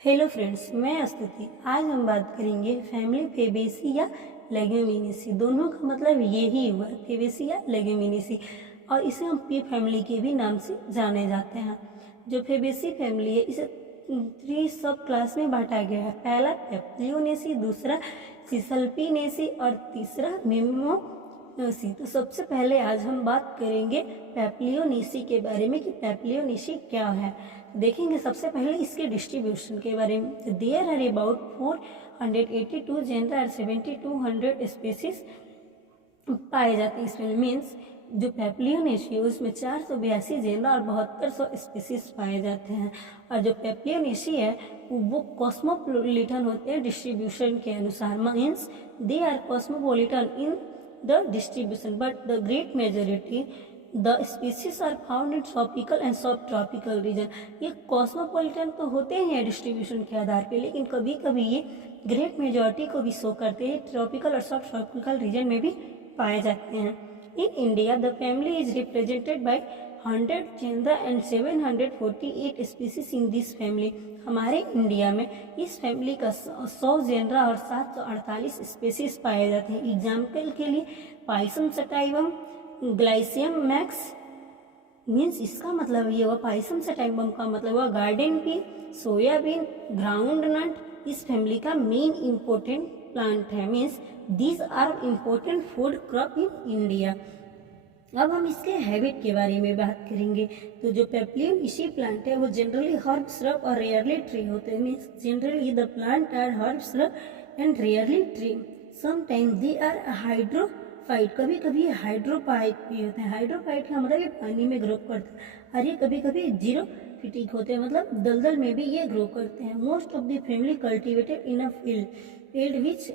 Hello friends, मैं स्तुति। आज हम बात करेंगे फैमिली फेबेसी या लेग्यूमिनेसी। दोनों का मतलब यही हुआ, फेबेसी या लेग्यूमिनेसी, और इसे हम पी फैमिली के भी नाम से जाने जाते हैं। जो फेबेसी फैमिली है इसे 3 सब क्लास में बांटा गया है। पहला पेप्लियोनेसी, दूसरा सिसल्पिनेसी और तीसरा मिमोनेसी। तो सबसे पहले आज हम बात करेंगे पेप्लियोनेसी के बारे में कि पेप्लियोनेसी क्या है। देखेंगे सबसे पहले इसके डिस्ट्रीब्यूशन के बारे में। देयर आर अबाउट 482 जेनर और 7200 स्पीसीज पाए जाते हैं इसमें। मीन्स जो पेप्लियोनेसी है उसमें 482 जेनर और 7200 स्पीसीज पाए जाते हैं। और जो पेप्लियोनेसी है वो कॉस्मोपोलिटन होते हैं डिस्ट्रीब्यूशन के अनुसार। Means they are cosmopolitan in the distribution but the great majority the species are found in tropical and subtropical region. ये कॉस्मोपोलिटन तो होते हैं डिस्ट्रीब्यूशन के आधार पे, लेकिन कभी कभी ये ग्रेट मेजॉरिटी को भी शो करते हैं, ट्रॉपिकल और सब ट्रॉपिकल रीजन में भी पाए जाते हैं। In India the family is represented by 100 genera and 748 species in this family. हमारे इंडिया में इस फैमिली का 100 जेनर और 748 स्पीसीज पाए जाते हैं। एग्जाम्पल के लिए pisum sativum, glycine max, means इसका मतलब ये हुआ पाइसम सटाइवम का मतलब हुआ garden pea, soybean, ground nut इस फैमिली का मेन इंपॉर्टेंट प्लांट है। Means these are important food crop in India. अब हम इसके हैबिट के बारे में बात करेंगे। तो जो पेप्लियोनेसी प्लांट है वो जनरली हर्ब, श्रब और रेयरली ट्री होते हैं। Means generally the plant are herb, shrub and rarely tree. Sometimes they are hydrophyte, कभी कभी हाइड्रोफाइट भी होते हैं। हाइड्रोफाइट का मतलब ये पानी में ग्रो करते हैं, और ये कभी कभी जीरोफिटिक होते हैं, मतलब दलदल में भी ये ग्रो करते हैं। Most of the family cultivated in a field which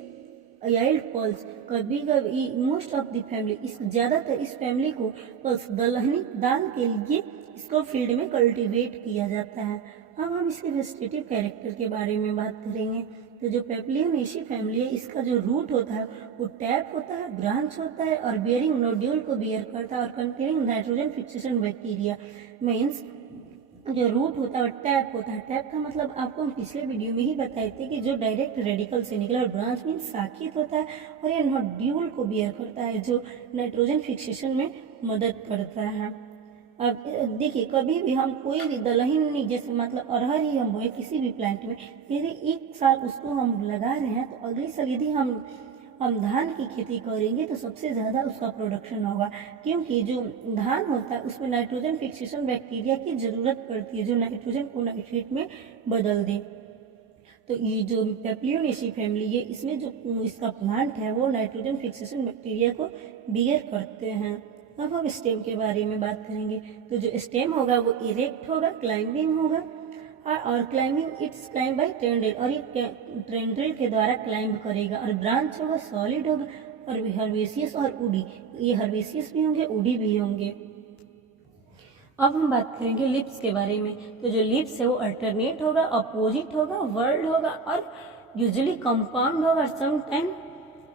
yield pulse. कभी कभी मोस्ट ऑफ द फैमिली, इस ज़्यादातर इस फैमिली को पल्स दलहनी दाल के लिए इसको फील्ड में कल्टीवेट किया जाता है। अब हम इसके वेजिटेटिव कैरेक्टर के बारे में बात करेंगे। तो जो पेप्लियोनेसी फैमिली है इसका जो रूट होता है वो टैप होता है, ब्रांच होता है और बियरिंग नोड्यूल को बियर करता है और containing nitrogen fixation bacteria. Means जो रूट होता है टैप होता है। टैप का मतलब आपको हम पिछले वीडियो में ही बताए थे कि जो डायरेक्ट रेडिकल से निकला। ब्रांच मीन्स शाखित होता है और यह नोड्यूल को बियर करता है जो नाइट्रोजन फिक्सेशन में मदद करता है। अब देखिए, कभी भी हम कोई भी दलहनी जैसे मतलब अरहर ही हम बोए किसी भी प्लांट में, यदि एक साल उसको हम लगा रहे हैं तो अगले साल यदि हम धान की खेती करेंगे तो सबसे ज़्यादा उसका प्रोडक्शन होगा, क्योंकि जो धान होता है उसमें नाइट्रोजन फिक्सेशन बैक्टीरिया की ज़रूरत पड़ती है जो नाइट्रोजन को नाइट्रेट में बदल दे। तो ये जो पेप्लियोनेसी फैमिली है इसमें जो इसका प्लांट है वो नाइट्रोजन फिक्सेशन बैक्टीरिया को बियर करते हैं। अब हम स्टेम के बारे में बात करेंगे। तो जो स्टेम होगा वो इरेक्ट होगा, क्लाइंबिंग होगा, और climbing it's climb by tendril, और ये टेंड्रिल के द्वारा क्लाइंब करेगा। और ब्रांच होगा, सॉलिड होगा, और हर्बेसियस और उडी, ये हर्बेसियस भी होंगे, उडी भी होंगे। अब हम बात करेंगे लिप्स के बारे में। तो जो लिप्स है वो अल्टरनेट होगा, अपोजिट होगा, वर्ड होगा और यूजुअली कंपाउंड होगा, समटाइम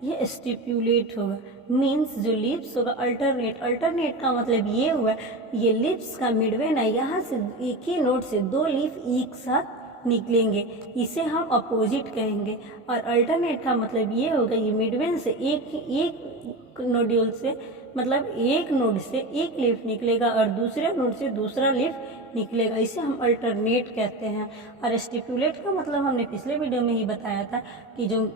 ये स्टिपुलेट होगा। मीन्स जो लिप्स होगा अल्टरनेट, अल्टरनेट का मतलब ये हुआ ये लिप्स का मिडवेन है, यहाँ से एक ही नोट से 2 लीफ एक साथ निकलेंगे, इसे हम अपोजिट कहेंगे। और अल्टरनेट का मतलब ये होगा ये मिडवेन से एक नोड्यूल से मतलब एक नोड से एक लीफ निकलेगा और दूसरे नोड से दूसरा लीफ निकलेगा, इसे हम अल्टरनेट कहते हैं। और स्टिपुलेट का मतलब हमने पिछले वीडियो में ही बताया था कि जो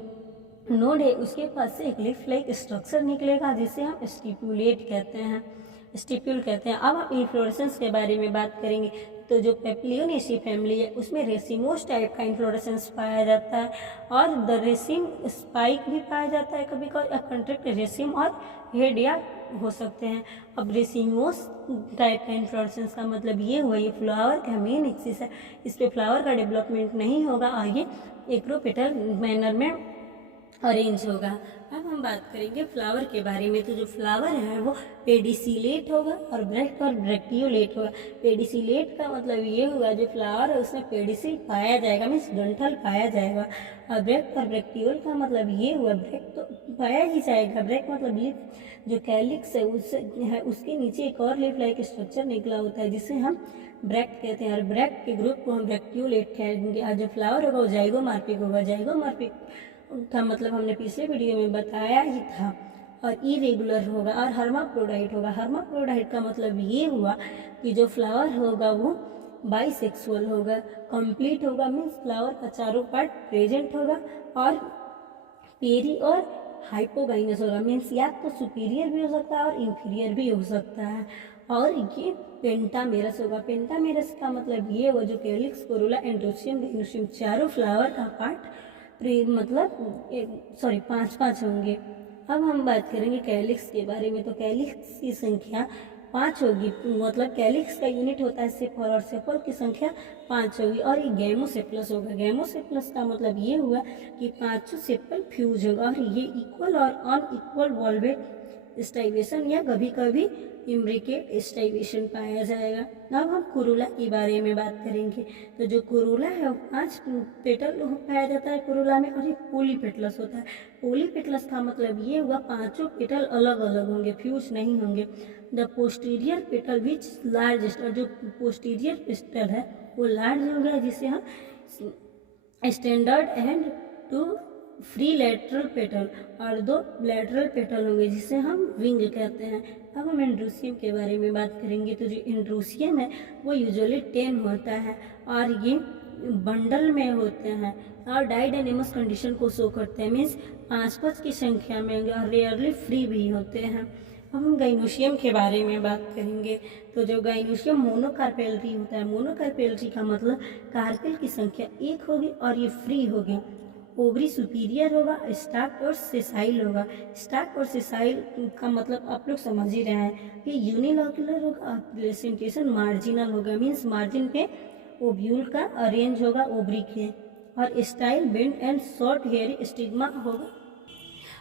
नोड है उसके पास से एक लीफ लाइक स्ट्रक्चर निकलेगा जिसे हम स्टिपुलेट कहते हैं, स्टिप्यूल कहते हैं। अब हम इन्फ्लोरेसेंस के बारे में बात करेंगे। तो जो पेप्लियोनेसी फैमिली है उसमें रेसिमोस टाइप का इन्फ्लोरेसेंस पाया जाता है और द रेसिम स्पाइक भी पाया जाता है, कभी कभी कंट्रैक्ट रेसिम और हेड या हो सकते हैं। अब रेसिमोस टाइप का इन्फ्लोरेसेंस का मतलब ये हुआ ये फ्लावर का मेन एक्सिस है, इस पर फ्लावर का डेवलपमेंट नहीं होगा और ये एक्रोपेटल मैनर में ऑरेंज होगा। अब हम बात करेंगे फ्लावर के बारे में। तो जो फ्लावर है वो पेडिसिलेट होगा और ब्रैक्टियोलेट होगा। पेडिसिलेट का मतलब ये होगा जो फ्लावर है उसमें पेडिसिल पाया जाएगा, मीन्स डंठल पाया जाएगा। और ब्रैक्टियोल का मतलब ये हुआ ब्रैक तो पाया ही जाएगा। ब्रैक मतलब लीफ जो कैलिक्स है उससे है उसके नीचे एक और लीफ लाइक स्ट्रक्चर निकला होता है जिसे हम ब्रैक्ट कहते हैं। और ब्रैक्ट के ग्रुप को हम ब्रैक्टियोलेट कहेंगे। और जो फ्लावर होगा वो जाइगोमार्फिक होगा। जाइगोमार्फिक का मतलब हमने पिछले वीडियो में बताया ही था। और इरेगुलर होगा और हर्माफ्रोडाइट होगा। हर्माफ्रोडाइट का मतलब ये हुआ कि जो फ्लावर होगा वो बाइसेक्सुअल होगा, कंप्लीट होगा, मीन्स फ्लावर का चारों पार्ट प्रेजेंट होगा और पेरी और हाइपोगाइनस होगा, मीन्स या तो सुपीरियर भी हो सकता है और इंफीरियर भी हो सकता है। और ये पेंटामेरस होगा। पेंटामेरस का मतलब ये होगा जो कैलिक्स, कोरोला, एंड्रोसियम, गाइनोसियम चारों फ्लावर का पार्ट मतलब 5 होंगे। अब हम बात करेंगे कैलिक्स के बारे में। तो कैलिक्स की संख्या 5 होगी, मतलब कैलिक्स का यूनिट होता है सेपल और सेपल की संख्या 5 होगी। और ये गैमोसेप्लस होगा। गैमोसेप्लस का मतलब ये हुआ कि 5 सेपल फ्यूज होगा और ये इक्वल और अनइक्वल वॉल्वेट स्टाइवेशन या कभी कभी इम्ब्रिकेट स्टाइवेशन पाया जाएगा। अब हम कोरोला के बारे में बात करेंगे। तो जो कोरोला है वो 5 पेटल पाया जाता है कोरोला में और ये पोलीपेटलस होता है। पोलीपेटलस का मतलब ये हुआ 5 पेटल अलग अलग होंगे, फ्यूज नहीं होंगे। The posterior petal which largest, और जो पोस्टीरियर पेटल है वो लार्ज हो गया जिसे हम standard and 2 free lateral petal और 2 लेटरल पेटल होंगे जिसे हम विंग कहते हैं। अब हम एंड्रोसियम के बारे में बात करेंगे। तो जो एंड्रोसियम है वो यूजुअली 10 होता है और ये बंडल में होते हैं और डाइडाइनेमस कंडीशन को शो करते हैं, मीन्स 5 की संख्या में और रेयरली फ्री भी होते हैं। अब हम गाइनोसियम के बारे में बात करेंगे। तो जो गाइनोसियम मोनोकार्पेलरी होता है, मोनोकार्पेलरी का मतलब कार्पेल की संख्या 1 होगी और ये फ्री होगी। ओवरी सुपीरियर होगा, स्टार्क और सेसाइल होगा। स्टार्क और सेसाइल का मतलब आप लोग समझ ही रहे हैं। ये यूनिलॉक्युलर होगा और प्लेसेंटेशन मार्जिनल होगा, मीन्स मार्जिन पे ओव्यूल का अरेंज होगा ओवरी के। और style bend and short hair stigma होगा।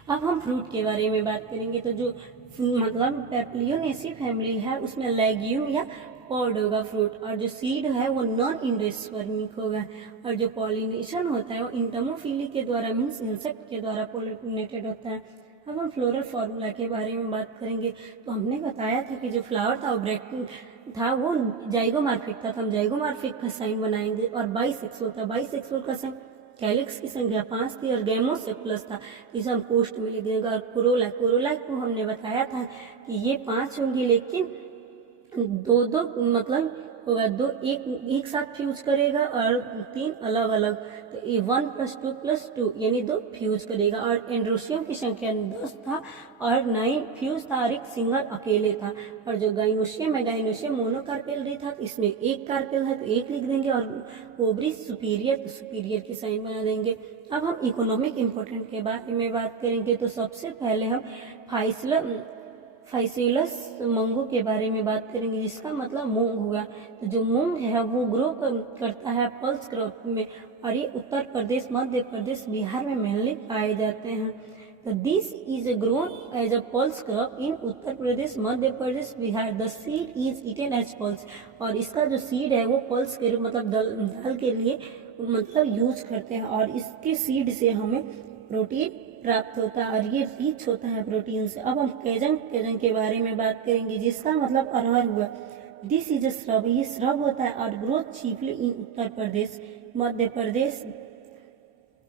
अब हम फ्रूट के बारे में बात करेंगे। तो जो मतलब पेप्लियोनेसी फैमिली है उसमें लेग्यूम या पॉड होगा फ्रूट, और जो सीड है वो नॉन इंडोस्पर्मिक होगा। और जो पॉलिनेशन होता है वो इंटमोफिली के द्वारा, मीन्स इंसेक्ट के द्वारा पॉलिनेटेड होता है। अब हम फ्लोरल फार्मूला के बारे में बात करेंगे। तो हमने बताया था कि जो फ्लावर था वो ब्रैक्टिन था, वो जाइगोमार्फिक था, तो हम जाइगोमार्फिक का साइन बनाएंगे। और बाइसेक्सुअल था, बाइसेक्सुअल का साइन कैलिक्स की संख्या 5 थी और गैमोसेप्लस था, इसे हम पोस्ट में लिख देंगे। और कोरोला, कोरोला को हमने बताया था कि ये 5 होंगी लेकिन 2 मतलब होगा, 2 एक साथ फ्यूज करेगा और 3 अलग अलग, तो ये 1 + 2 + 2 यानी 2 फ्यूज करेगा। और एंड्रोसियम की संख्या 10 था और 9 फ्यूज था और 1 सिंगल अकेले था। और जो गाइनोसियम है, गाइनोसियम मोनोकार्पेल था, तो इसमें 1 कार्पेल है तो 1 लिख देंगे। और ओवरी सुपीरियर, तो सुपीरियर की साइन बना देंगे। अब हम इकोनॉमिक इम्पोर्टेंट के बारे में बात करेंगे। तो सबसे पहले हम फाइसिलस मंगू के बारे में बात करेंगे जिसका मतलब मूंग होगा। तो जो मूंग है वो ग्रो करता है पल्स क्रॉप में और ये उत्तर प्रदेश, मध्य प्रदेश, बिहार में मेनली पाए जाते हैं। तो this is grown as a pulse crop in Uttar Pradesh, Madhya Pradesh, Bihar. The seed is eaten as pulse, और इसका जो सीड है वो पल्स के रूप मतलब दाल के लिए मतलब यूज करते हैं। और इसके सीड से हमें प्रोटीन प्राप्त होता है और ये रिच होता है प्रोटीन से। अब हम केजंग के बारे में बात करेंगे जिसका मतलब अरहर हुआ। दिस इज अ श्रब, ये श्रब होता है और ग्रोथ चीफली इन उत्तर प्रदेश, मध्य प्रदेश।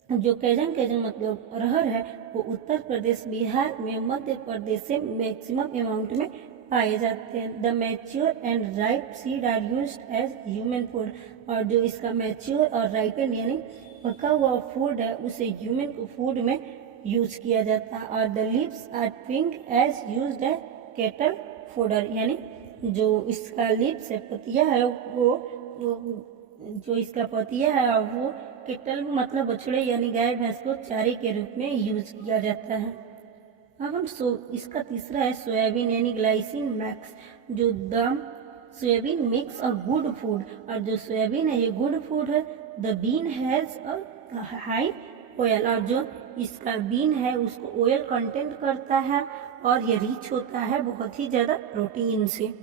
जो केजंग मतलब अरहर है वो उत्तर प्रदेश, बिहार में, मध्य प्रदेश से मैक्सिमम अमाउंट में पाए जाते हैं। The mature and ripe seed are used as human food, और जो इसका मैच्योर और राइपेंड यानी पका हुआ फूड है उसे ह्यूमन फूड में यूज किया जाता है। और the leaves are pink as used as cattle fodder, यानी जो इसका लीव्स है, पतिया है वो जो इसका पतिया है वो कैटल मतलब बछड़े यानी गाय भैंस को चारे के रूप में यूज किया जाता है। अब हम इसका तीसरा है सोयाबीन यानी ग्लाइसिन मैक्स। जो the soybean makes a good food, और जो सोयाबीन है ये गुड फूड है। The bean has a high oil, और जो इसका बीन है उसको ऑयल कंटेंट करता है और ये रिच होता है बहुत ही ज़्यादा प्रोटीन से।